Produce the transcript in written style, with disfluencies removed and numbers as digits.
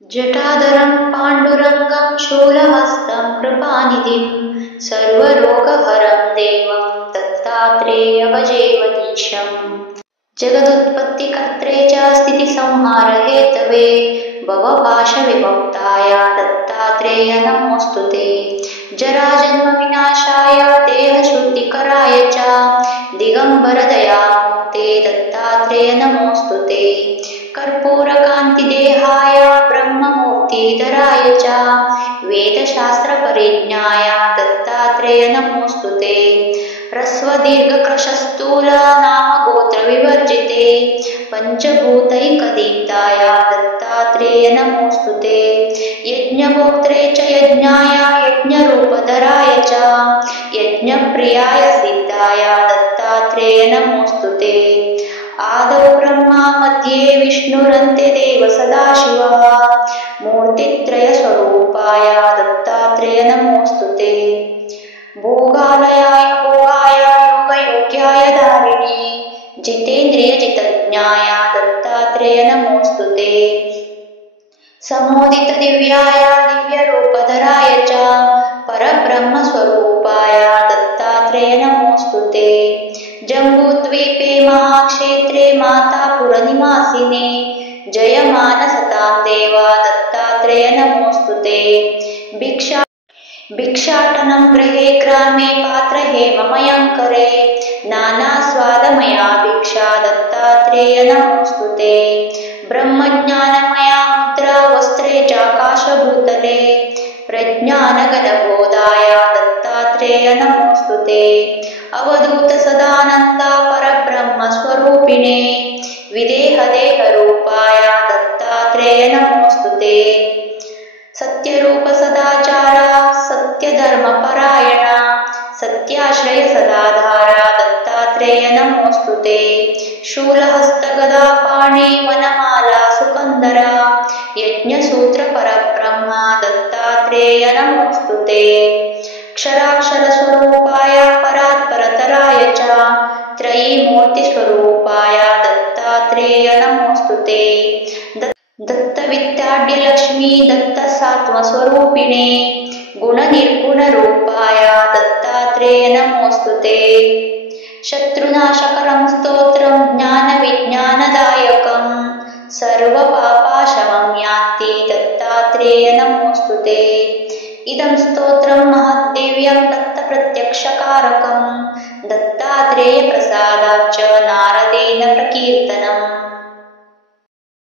जटाधरं पाण्डुरङ्गं शूलहस्तं कृपानिधिं सर्वरोगहरं देवं दत्तात्रेयभजेऽवधीशम्। जगदुत्पत्तिकर्त्रे च स्थितिसंहारहेतवे भवपाशविमुक्ताय दत्तात्रेय नमोऽस्तु ते। जराजन्मविनाशाय देहशुद्धिकराय च दिगम्बरदयामूर्ते दत्तात्रेय नमोऽस्तु ते। कर्पूरकान्तिदेहाय ब्रह्ममूर्तिधराय च वेदशास्त्रपरिज्ञाय दत्तात्रेय नमोऽस्तु ते। ह्रस्वदीर्घकृशस्थूलनामगोत्रविवर्जिते पञ्चभूतैकदीप्ताय दत्तात्रेय नमोऽस्तु ते। यज्ञगोत्रे च यज्ञाय यज्ञरूपधराय च यज्ञप्रियाय सिद्धाय दत्तात्रेय नमोऽस्तु ते। आदौ ब्रह्मा मध्ये विष्णुरन्ते देव सदाशिवः मूर्तित्रयस्वरूपाय दत्तात्रेय नमोऽस्तु ते। भोगालयाय भोगाय योगयोग्याय धारिणे जितेन्द्रियजितज्ञाय दत्तात्रेय नमोऽस्तु ते। समोदितदिव्याय दिव्यरूपधराय च परब्रह्मस्वरूपाय दत्तात्रेय नमोऽस्तु ते। जम्बूद्वीपे महाक्षेत्रे मातापुरनिवासिने जयमानसतां देव दत्तात्रेय नमोऽस्तु ते। भिक्षाटनं गृहे ग्रामे पात्रहेममयङ्करे नानास्वादमया भिक्षा दत्तात्रेय नमोऽस्तु ते। ब्रह्मज्ञानमया मुद्रा वस्त्रे चाकाशभूतले प्रज्ञानगणबोधाय दत्तात्रेय नमोऽस्तु ते। अवधूतसदानन्द परब्रह्मस्वरूपिणे विदेहदेहरूपाय दत्तात्रेय नमोऽस्तु ते। सत्यरूपसदाचार सत्यधर्मपरायण सत्याश्रय सदाधार दत्तात्रेय नमोऽस्तु ते। शूलहस्तगदापाणे वनमाला सुकन्दर यज्ञसूत्रपरब्रह्म दत्तात्रेय नमोऽस्तु ते। क्षराक्षरस्वरूपाय परात्परतराय च त्रयीमूर्तिस्वरूपाय दत्तात्रेय नमोऽस्तु ते। दत्तविद्याढ्यलक्ष्मी दत्तसात्वस्वरूपिणे गुणनिर्गुणरूपाय दत्तात्रेय नमोऽस्तु ते। शत्रुनाशकरं स्तोत्रं ज्ञानविज्ञानदायकं सर्वपापाशमं यान्ति दत्तात्रेय नमोऽस्तु ते। इदं स्तोत्रं महद्दिव्यं दत्तप्रत्यक्षकारकं दत्तात्रेयप्रसादाच्च नारदेन प्रकीर्तनम्।